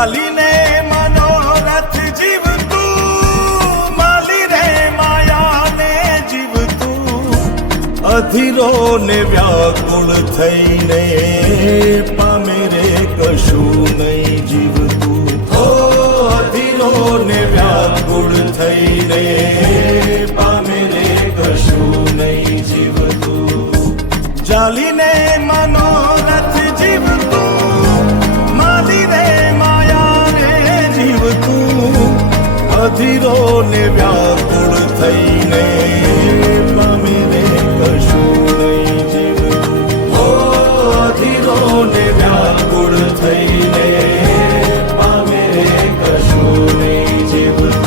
ચાલીને મનોરથ જીવતું, માલી રે માયાને જીવતું, અધીરો ને વ્યાકુળ થઈને પામે રે કશું નહીં જીવતું. ઓ અધીરો ને વ્યાકુળ થઈને પામે રે કશું નહીં જીવતું. ચાલીને મનોરથ જીવતું, માલી રે માયાને જીવતું, અધીરો ને વ્યાકુળ થઈને પામે રે કશું નહીં જીવતું. ઓ અધીરો ને વ્યાકુળ થઈને પામે રે કશું નહીં જીવતું.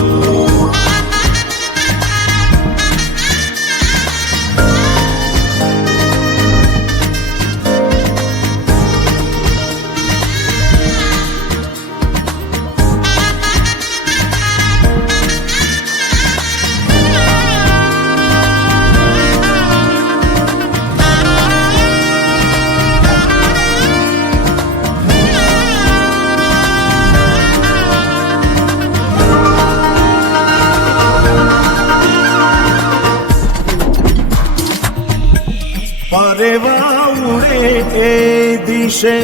પરેવા ઉડે એ દિશે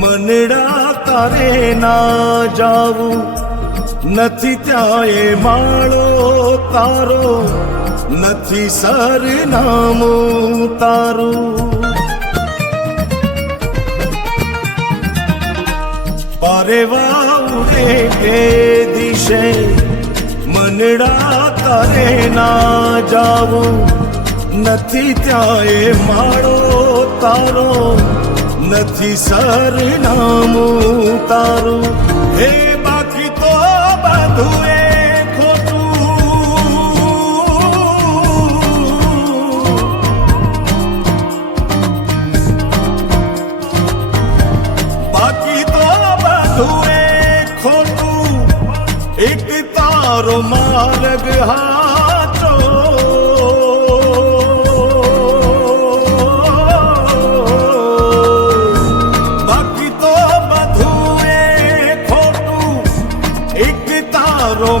મનડા તારે ના જાવું, નથી ત્યાં એ માળો તારો, નથી સરનામું તારું. પરેવા ઉડે એ દિશે મનડા તારે ના જાવું, નથી ત્યાં એ માળો તારો, નથી સરનામું તારું. હે બાકી તો બધું એ ખોટું, બાકી તો બધું એ ખોટું, એક તારો માર્ગ હાચો.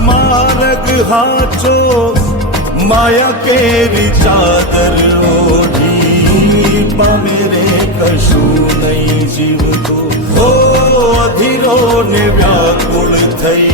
માર્ગ હાચો, માયા કેરી ચાદર ઓઢી પામે રે કશું નહીં જીવતું. ઓ અધીરો ને વ્યાકુળ થઈ